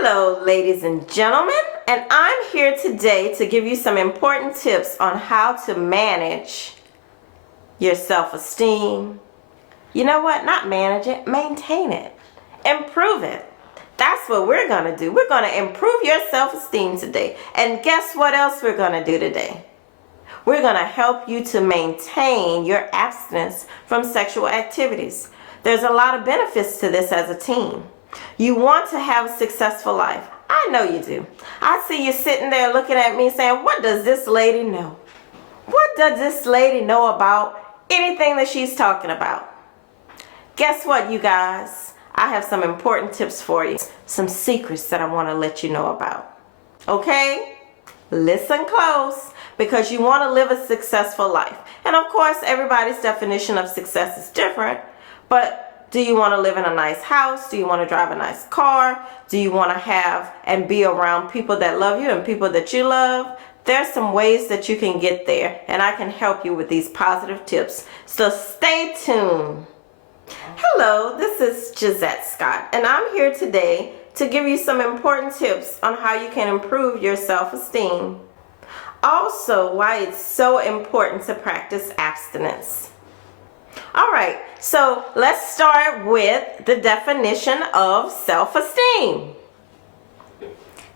Hello, ladies and gentlemen, and I'm here today to give you some important tips on how to manage your self-esteem. You know what? Not manage it, maintain it, improve it. That's what we're going to do. We're going to improve your self-esteem today. And guess what else we're going to do today? We're going to help you to maintain your abstinence from sexual activities. There's a lot of benefits to this as a team. You want to have a successful life. I know you do. I see you sitting there looking at me saying, what does this lady know? What does this lady know about anything that she's talking about? Guess what, you guys? I have some important tips for you. Some secrets that I want to let you know about. Okay? Listen close, because you want to live a successful life. And of course, everybody's definition of success is different, but do you want to live in a nice house? Do you want to drive a nice car? Do you want to have and be around people that love you and people that you love? There's some ways that you can get there, and I can help you with these positive tips. So stay tuned. Hello, this is Gisette Scott, and I'm here today to give you some important tips on how you can improve your self-esteem. Also, why it's so important to practice abstinence. All right, so let's start with the definition of self-esteem.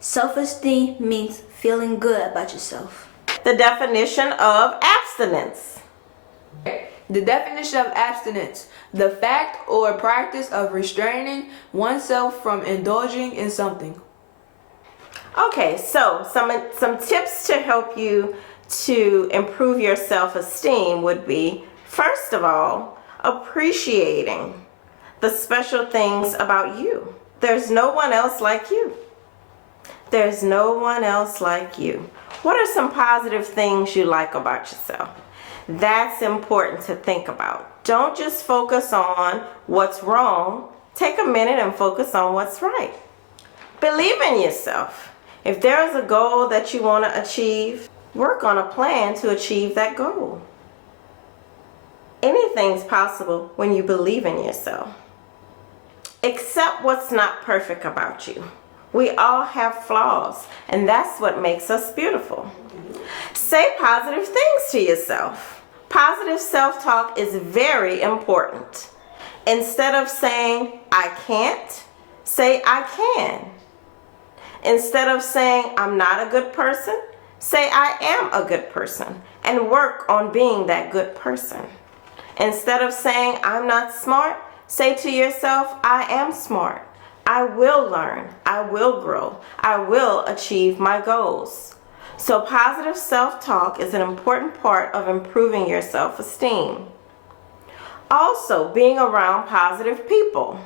Self-esteem means feeling good about yourself. The definition of abstinence. The definition of abstinence: the fact or practice of restraining oneself from indulging in something. Okay, so some tips to help you to improve your self-esteem would be, first of all, appreciating the special things about you. There's no one else like you. There's no one else like you. What are some positive things you like about yourself? That's important to think about. Don't just focus on what's wrong. Take a minute and focus on what's right. Believe in yourself. If there's a goal that you want to achieve, work on a plan to achieve that goal. Anything's possible when you believe in yourself. Accept what's not perfect about you. We all have flaws, and that's what makes us beautiful. Say positive things to yourself. Positive self-talk is very important. Instead of saying, I can't, say, I can. Instead of saying, I'm not a good person, say, I am a good person, and work on being that good person. Instead of saying, I'm not smart, say to yourself, I am smart. I will learn. I will grow. I will achieve my goals. So positive self-talk is an important part of improving your self-esteem. Also, being around positive people.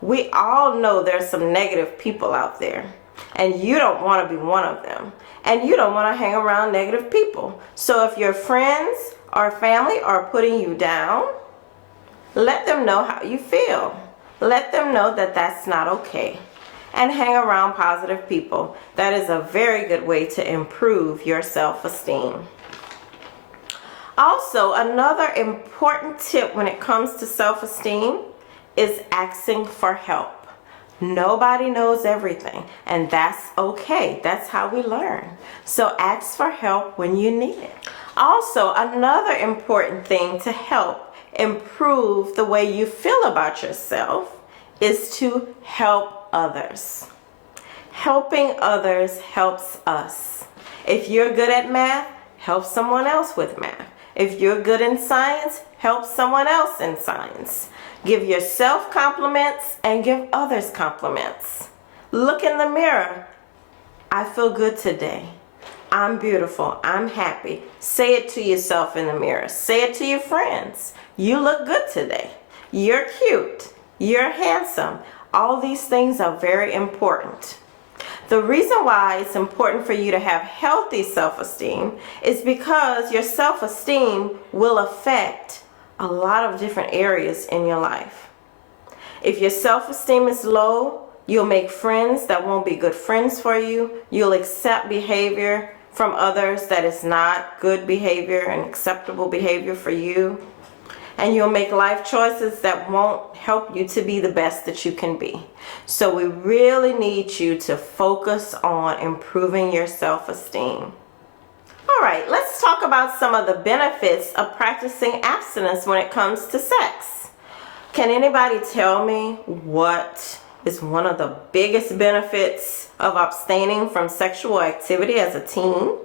We all know there's some negative people out there, and you don't want to be one of them. And you don't want to hang around negative people. So if your friends or family are putting you down, let them know how you feel. Let them know that that's not okay. And hang around positive people. That is a very good way to improve your self-esteem. Also, another important tip when it comes to self-esteem is asking for help. Nobody knows everything, and that's okay. That's how we learn. So ask for help when you need it. Also, another important thing to help improve the way you feel about yourself is to help others. Helping others helps us. If you're good at math, help someone else with math. If you're good in science, help someone else in science. Give yourself compliments and give others compliments. Look in the mirror. I feel good today. I'm beautiful. I'm happy. Say it to yourself in the mirror. Say it to your friends. You look good today. You're cute. You're handsome. All these things are very important. The reason why it's important for you to have healthy self-esteem is because your self-esteem will affect a lot of different areas in your life. If your self-esteem is low, you'll make friends that won't be good friends for you. You'll accept behavior from others that is not good behavior and acceptable behavior for you. and you'll make life choices that won't help you to be the best that you can be. So we really need you to focus on improving your self-esteem. All right, let's talk about some of the benefits of practicing abstinence when it comes to sex. Can anybody tell me what is one of the biggest benefits of abstaining from sexual activity as a teen?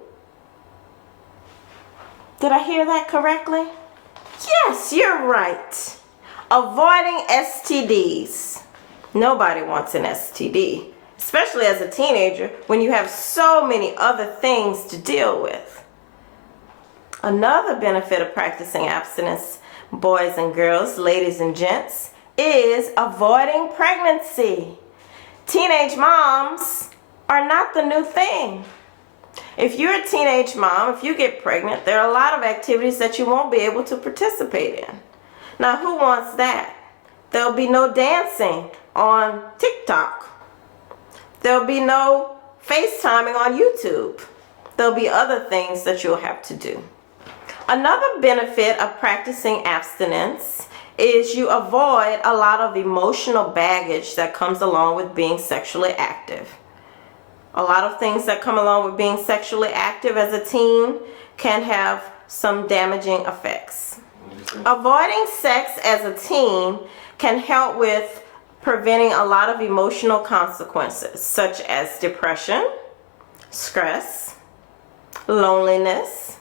Did I hear that correctly? Yes, you're right. Avoiding STDs. Nobody wants an STD, especially as a teenager when you have so many other things to deal with. Another benefit of practicing abstinence, boys and girls, ladies and gents, is avoiding pregnancy. Teenage moms are not the new thing. If you're a teenage mom, if you get pregnant, there are a lot of activities that you won't be able to participate in. Now, who wants that? There'll be no dancing on TikTok. There'll be no FaceTiming on YouTube. There'll be other things that you'll have to do. Another benefit of practicing abstinence is you avoid a lot of emotional baggage that comes along with being sexually active. A lot of things that come along with being sexually active as a teen can have some damaging effects. Avoiding sex as a teen can help with preventing a lot of emotional consequences such as depression, stress, loneliness,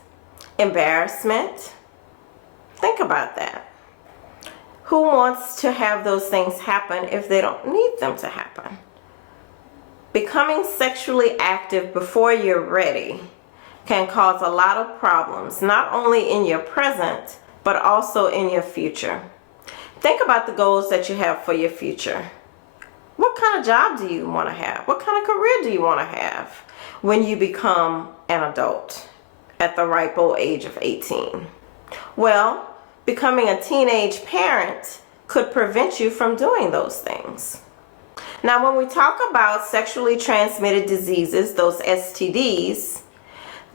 embarrassment. Think about that. Who wants to have those things happen if they don't need them to happen? Becoming sexually active before you're ready can cause a lot of problems, not only in your present, but also in your future. Think about the goals that you have for your future. What kind of job do you want to have? What kind of career do you want to have when you become an adult at the ripe old age of 18? Well, becoming a teenage parent could prevent you from doing those things. Now, when we talk about sexually transmitted diseases, those STDs,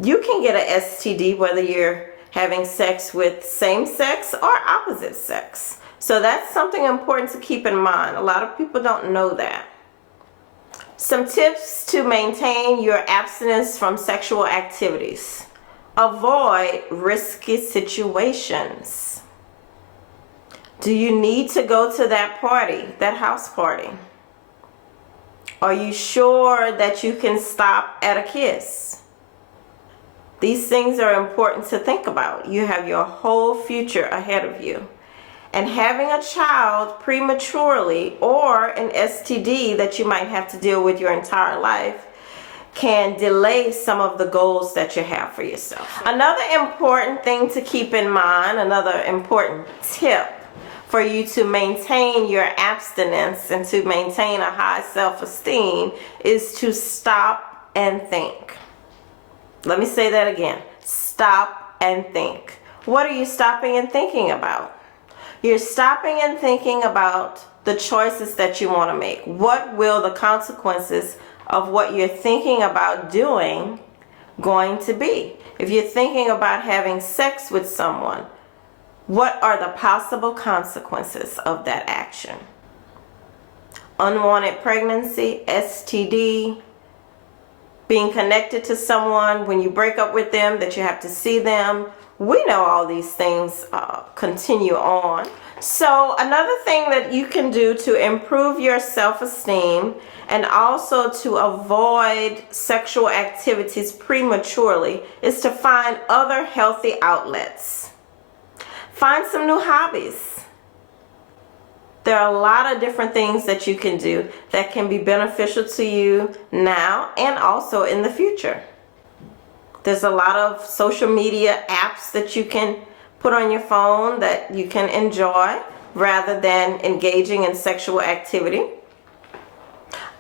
you can get an STD whether you're having sex with same sex or opposite sex. So that's something important to keep in mind. A lot of people don't know that. Some tips to maintain your abstinence from sexual activities. Avoid risky situations. Do you need to go to that party, that house party? Are you sure that you can stop at a kiss? These things are important to think about. You have your whole future ahead of you. And having a child prematurely or an STD that you might have to deal with your entire life can delay some of the goals that you have for yourself. Another important thing to keep in mind, another important tip for you to maintain your abstinence and to maintain a high self-esteem is to stop and think. Let me say that again. Stop and think. What are you stopping and thinking about? You're stopping and thinking about the choices that you want to make. What will the consequences of what you're thinking about doing going to be? If you're thinking about having sex with someone, what are the possible consequences of that action? Unwanted pregnancy, STD, being connected to someone when you break up with them, that you have to see them. We know all these things continue on. So another thing that you can do to improve your self-esteem and also to avoid sexual activities prematurely is to find other healthy outlets. Find some new hobbies. There are a lot of different things that you can do that can be beneficial to you now and also in the future. There's a lot of social media apps that you can put on your phone that you can enjoy rather than engaging in sexual activity.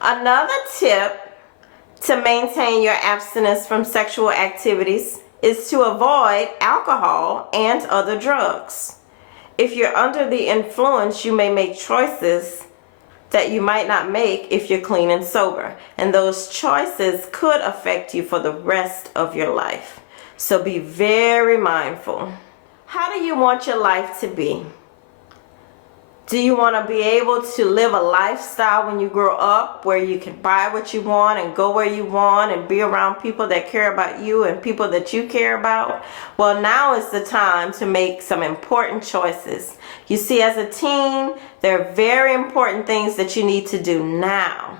Another tip to maintain your abstinence from sexual activities is to avoid alcohol and other drugs. If you're under the influence, you may make choices that you might not make if you're clean and sober. And those choices could affect you for the rest of your life. So be very mindful. How do you want your life to be? Do you want to be able to live a lifestyle when you grow up where you can buy what you want and go where you want and be around people that care about you and people that you care about? Well, now is the time to make some important choices. You see, as a teen, there are very important things that you need to do now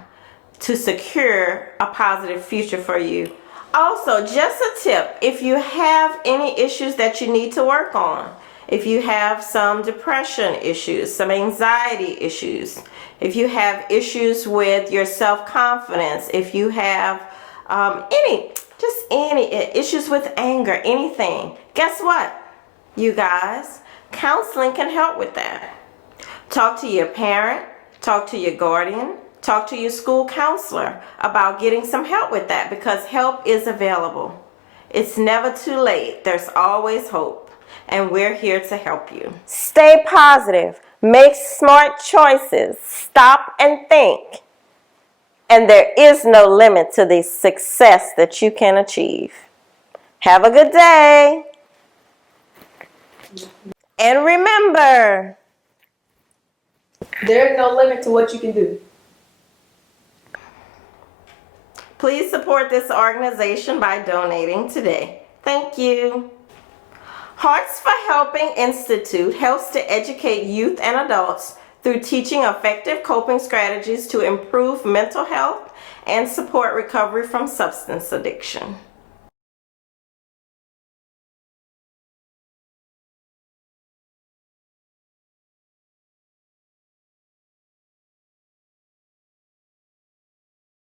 to secure a positive future for you. Also, just a tip, if you have any issues that you need to work on, if you have some depression issues, some anxiety issues, if you have issues with your self-confidence, if you have any issues with anger, anything, guess what, you guys? Counseling can help with that. Talk to your parent, talk to your guardian, talk to your school counselor about getting some help with that, because help is available. It's never too late. There's always hope. And we're here to help you. Stay positive. Make smart choices. Stop and think. And there is no limit to the success that you can achieve. Have a good day. And remember, There's no limit to what you can do. please support this organization by donating today. Thank you. Hearts for Helping Institute helps to educate youth and adults through teaching effective coping strategies to improve mental health and support recovery from substance addiction.